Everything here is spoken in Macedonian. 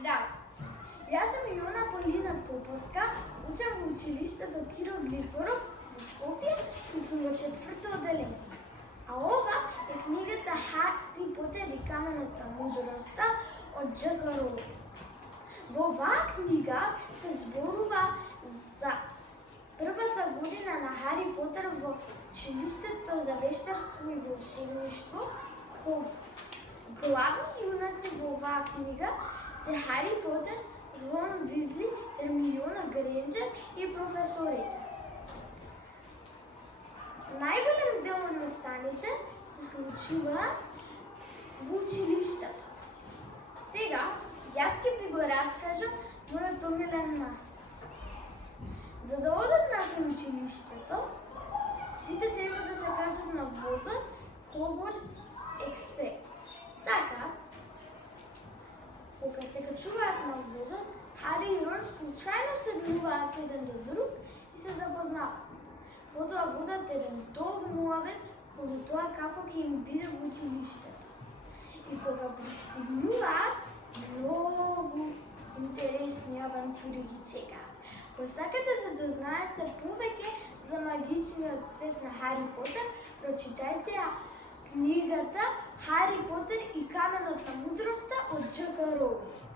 Здраво! Јас сум Јона Полина Поповска, учам во училиштето Киро Гликоров во Скопје и сум во 4-то одделение. А ова е книгата Хари Потер и каменот на мудроста од Дж.К. Роулинг. Во оваа книга се зборува за првата година на Хари Потер во училиштето за вештарство и волшебништво. Главни јунаци во оваа книга се Хари Потер, Рон Визли, Ермиона Гренџер и професорите. Најголем дел од настаните се случуваат во училиштето. Сега, јас ќе ви го раскажам мојот омилен настан. За да одат на училиштето, сите треба да се качат на возот Хогвартс Експрес. Така, кога се качуваат на возот, Хари и Рон случајно седнуваат еден до друг и се запознаваат. Потоа водат еден долг муавет околу тоа како ќе им биде во училиштето. И кога пристигнуваат, многу интересни авантури ги чекаат. Ако сакате да дознаете повеќе за магичниот свет на Хари Потер, прочитајте ја книгата Хари Потер и каменот на мудроста од Дж.К. Роулинг.